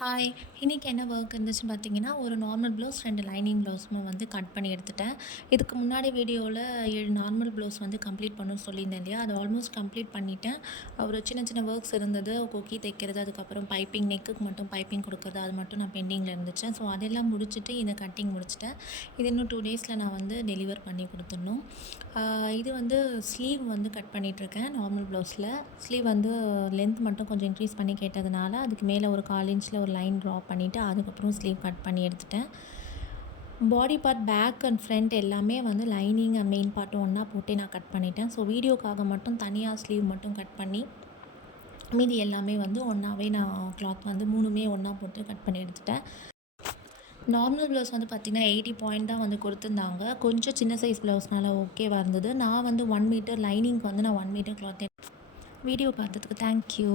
Hi! இன்னைக்கு என்ன work இருந்துச்சுன்னு பார்த்தீங்கன்னா, ஒரு நார்மல் ப்ளவுஸ் 2 லைனிங் ப்ளவுஸுமே வந்து கட் பண்ணி எடுத்துட்டேன். இதுக்கு முன்னாடி வீடியோல 7 நார்மல் ப்ளவுஸ் வந்து கம்ப்ளீட் பண்ணணும்னு சொல்லியிருந்தேன் இல்லையா? அது ஆல்மோஸ்ட் கம்ப்ளீட் பண்ணிட்டேன். ஒரு சின்ன சின்ன ஒர்க்ஸ் இருந்தது. கொக்கி தைக்கிறது, அதுக்கப்புறம் பைப்பிங் நெக்குக்கு மட்டும் பைப்பிங் கொடுக்குறது, அது மட்டும் நான் பெண்டிங்கில இருந்துச்சு. ஸோ அதெல்லாம் முடிச்சுட்டு இந்த கட்டிங் முடிச்சுட்டேன். இது இன்னும் 2 டேஸில் நான் வந்து டெலிவர் பண்ணி கொடுத்துடணும். இது வந்து ஸ்லீவ் வந்து கட் பண்ணிகிட்ருக்கேன் நார்மல் ப்ளவுஸில். ஸ்லீவ் வந்து லென்த் மட்டும் கொஞ்சம் இன்க்ரீஸ் பண்ணி கேட்டதுனால, அதுக்கு மேலே ஒரு 1/4 இன்ச்சில் ஒரு லைன் ட்ரா பண்ணிவிட்டு அதுக்கப்புறம் ஸ்லீவ் கட் பண்ணி எடுத்துட்டேன். Body part back and front எல்லாமே வந்து லைனிங் அண்ட் மெயின் பார்ட்டும் ஒன்றா போட்டு நான் கட் பண்ணிட்டேன். ஸோ வீடியோக்காக மட்டும் தனியாக ஸ்லீவ் மட்டும் கட் பண்ணி மீதி எல்லாமே வந்து ஒன்றாவே நான் கிளாத் வந்து 3மே ஒன்றா போட்டு கட் பண்ணி எடுத்துட்டேன். நார்மல் ப்ளவுஸ் வந்து பார்த்திங்கன்னா 80 பாயிண்ட் தான் வந்து கொடுத்துருந்தாங்க. கொஞ்சம் சின்ன சைஸ் ப்ளவுஸ்னால ஓகேவா இருந்தது. நான் வந்து 1 மீட்டர் லைனிங்க்கு வந்து நான் 1 மீட்டர் கிளாத் வீடியோ பார்த்ததுக்கு தேங்க்யூ.